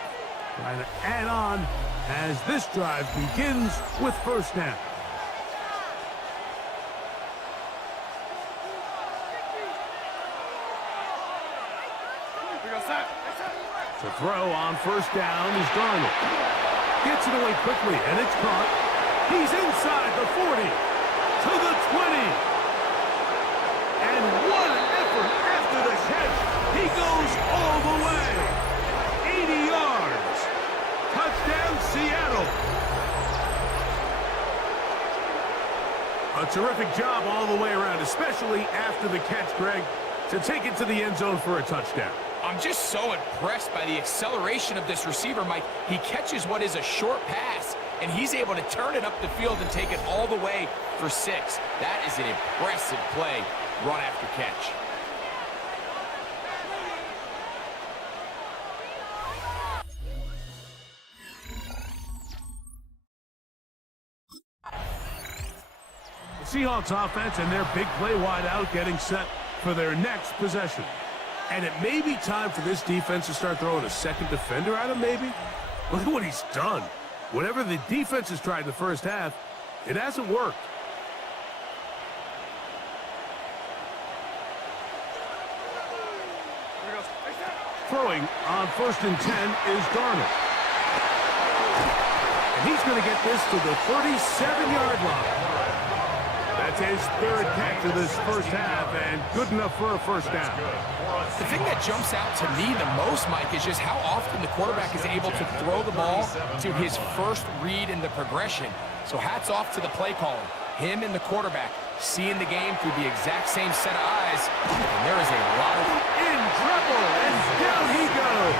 Trying to add on as this drive begins with first down. To throw on first down is Darnold. Gets it away quickly, and it's caught. He's inside the 40, to the 20. And what an effort after the catch. He goes all the way. 80 yards. Touchdown, Seattle. A terrific job all the way around, especially after the catch, Greg, to take it to the end zone for a touchdown. I'm just so impressed by the acceleration of this receiver, Mike. He catches what is a short pass, and he's able to turn it up the field and take it all the way for 6. That is an impressive play, run after catch. The Seahawks offense and their big play wide out getting set for their next possession. And it may be time for this defense to start throwing a second defender at him, maybe. Look at what he's done. Whatever the defense has tried in the first half, it hasn't worked. Throwing on 1st and 10 is Darnold. And he's going to get this to the 37-yard line. That's his 3rd catch of this first half, and good enough for a first down. The thing that jumps out to me the most, Mike, is just how often the quarterback is able to throw the ball to his first read in the progression. So hats off to the play caller. Him and the quarterback seeing the game through the exact same set of eyes. And there is a lot of... In trouble, and down he goes.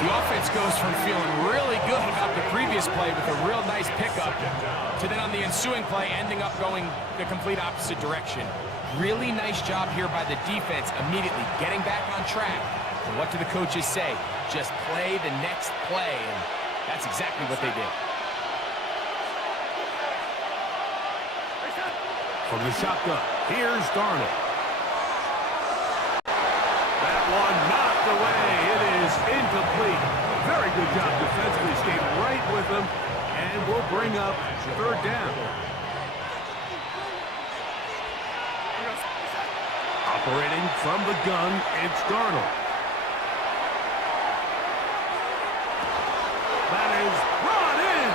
The offense goes from feeling really good about the previous play with a real nice pickup to then on the ensuing play ending up going the complete opposite direction. Really nice job here by the defense immediately getting back on track. And what do the coaches say? Just play the next play, and that's exactly what they did. From the shotgun, here's Darnold. That one knocked away. It is incomplete. Very good job defensively. Stayed right with him, and will bring up 3rd down. Operating from the gun, it's Darnold. That is brought in,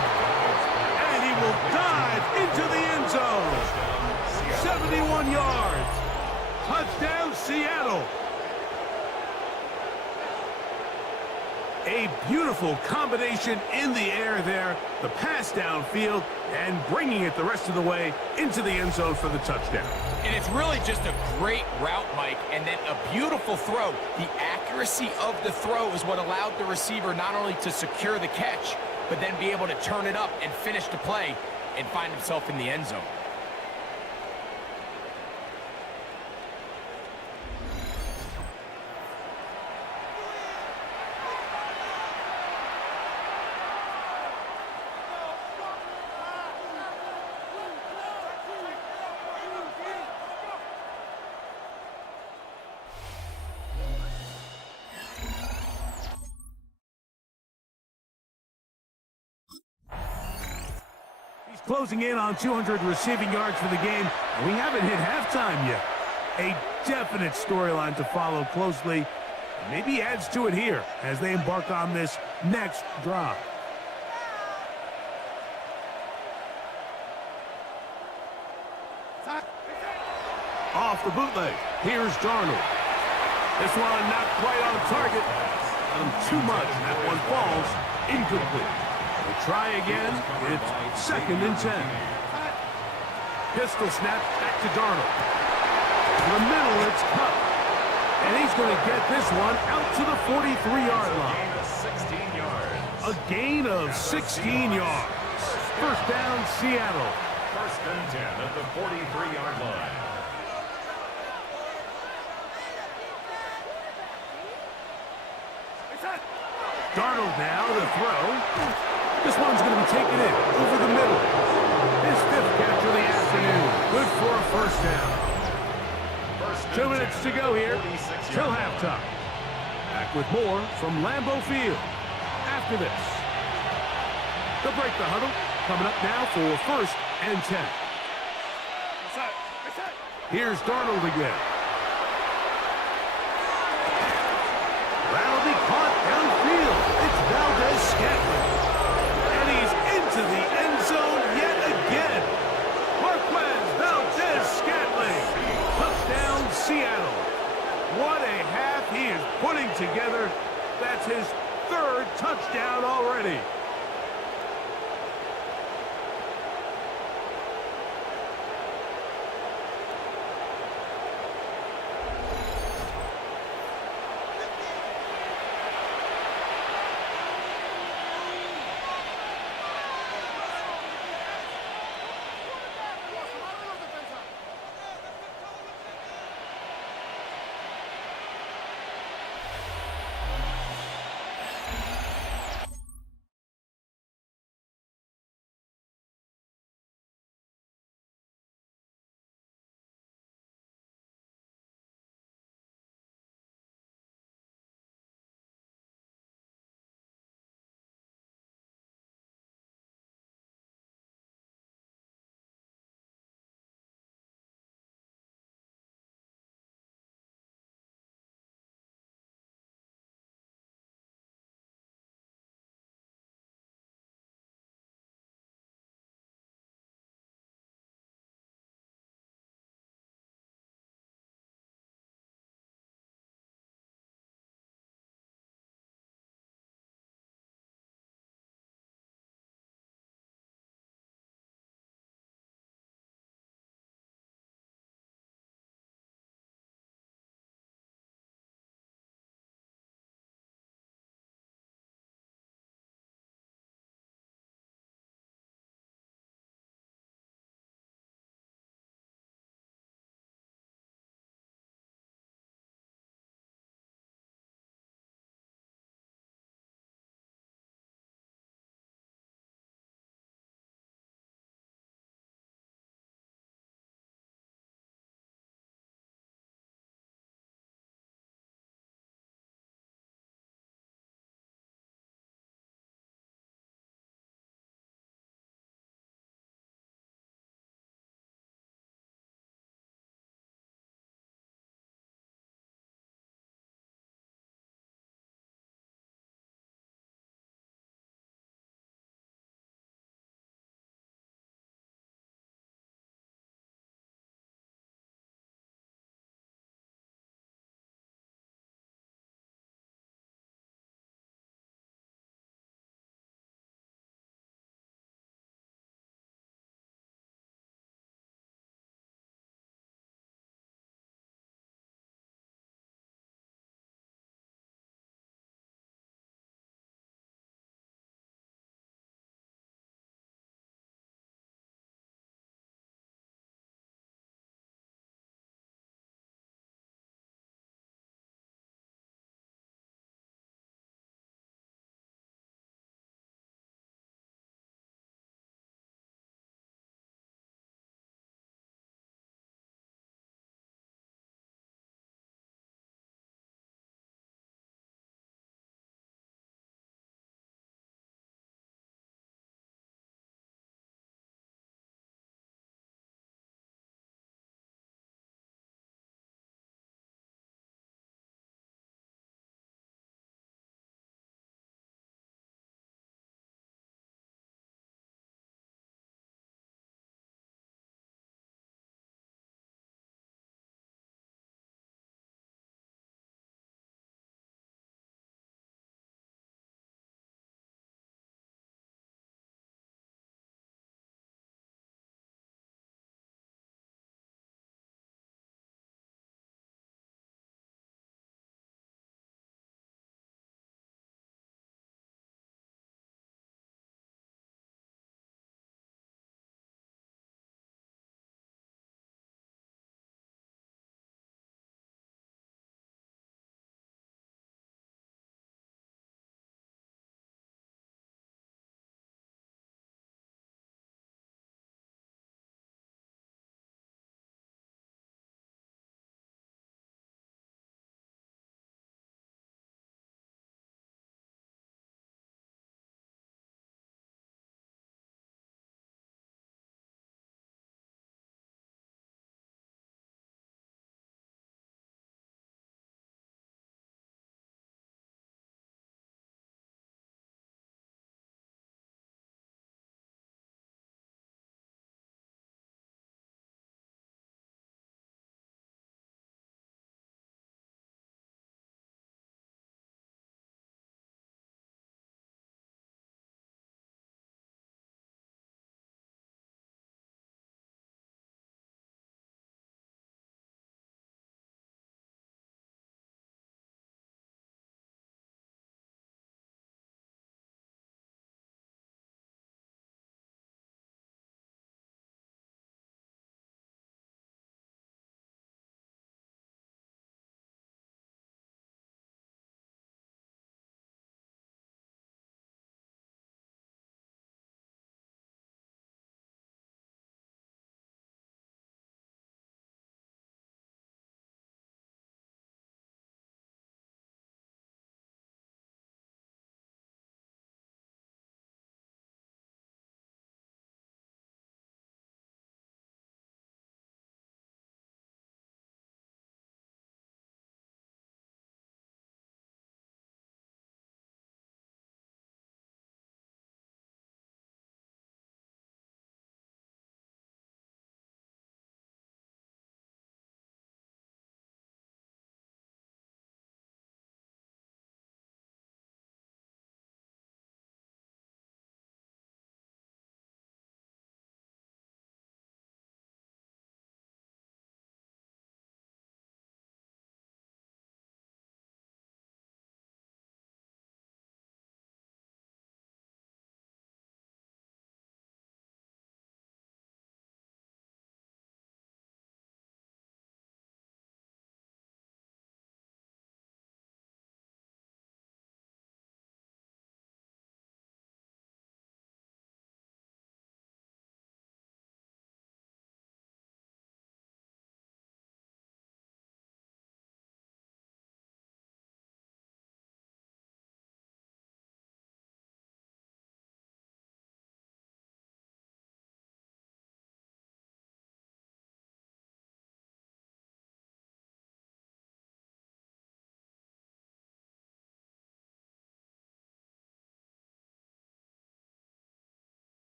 and he will dive into the end zone. 71 yards. Touchdown, Seattle. A beautiful combination in the air there. The pass downfield and bringing it the rest of the way into the end zone for the touchdown. And it's really just a great route, Mike, and then a beautiful throw. The accuracy of the throw is what allowed the receiver not only to secure the catch, but then be able to turn it up and finish the play and find himself in the end zone. closing in on 200 receiving yards for the game. We haven't hit halftime yet. A definite storyline to follow closely. Maybe adds to it here as they embark on this next drive. Off the bootleg. Here's Darnold. This one not quite on target. Too much. That one falls incomplete. They try again. It's 2nd and 10. Pistol snap back to Darnold. To the middle, it's cut. And he's going to get this one out to the 43-yard line. A gain of 16 yards. First down, Seattle. 1st and 10 at the 43-yard line. Darnold now to throw. This one's going to be taken in over the middle. His 5th catch of the afternoon. Good for a first down. 2 minutes to go here till halftime. Back with more from Lambeau Field after this. They'll break the huddle. Coming up now for 1st and 10. Here's Darnold again. That'll be caught downfield. It's Valdez-Scantling. And he's into the end zone yet again. Marquez Valdez-Scantling. Touchdown, Seattle. What a half he is putting together. That's his 3rd touchdown already.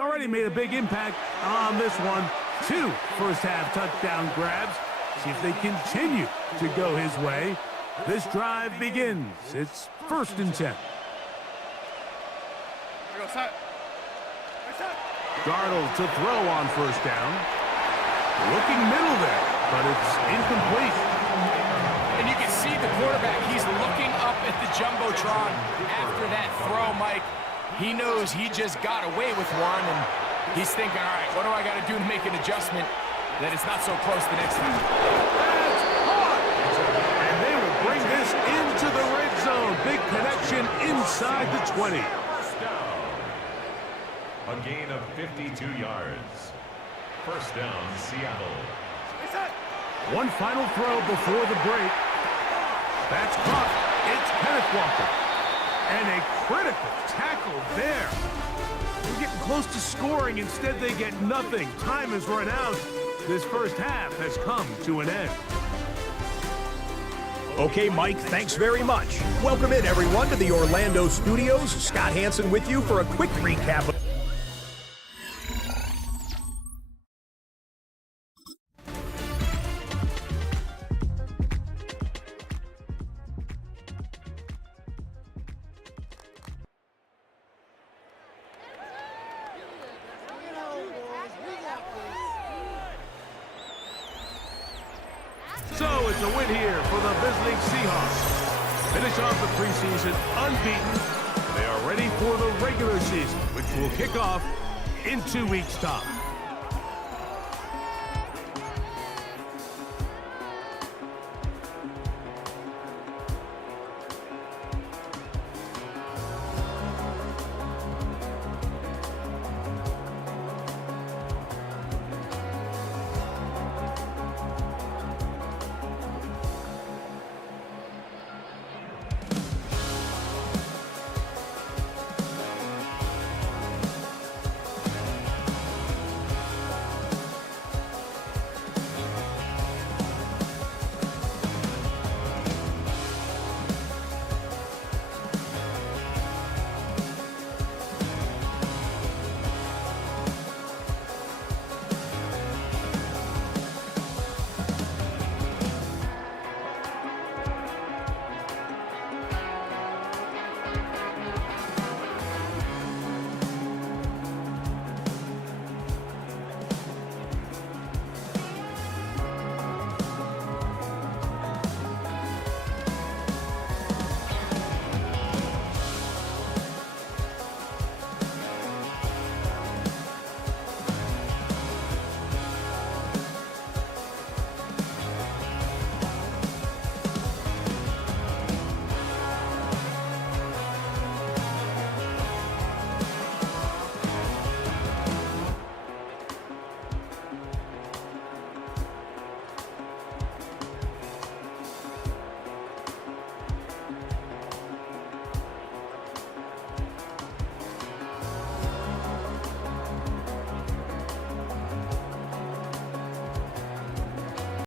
already made a big impact on this one. 2 first-half touchdown grabs. See if they continue to go his way. This drive begins. It's 1st and 10. Darnold to throw on 1st down. Looking middle there, but it's incomplete. And you can see the quarterback, he's looking up at the Jumbotron after that throw, Mike. He knows he just got away with one, and he's thinking, all right, what do I got to do to make an adjustment that it's not so close the next time? That's caught! And they will bring this into the red zone. Big connection inside the 20. A gain of 52 yards. 1st down, Seattle. One final throw before the break. That's caught. It's Kenneth Walker. And a critical tackle there. They're getting close to scoring. Instead, they get nothing. Time has run out. This first half has come to an end. Okay, Mike, thanks very much. Welcome in, everyone, to the Orlando studios. Scott Hansen with you for a quick recap. So it's a win here for the visiting Seahawks. Finish off the preseason unbeaten. They are ready for the regular season, which will kick off in 2 weeks' time.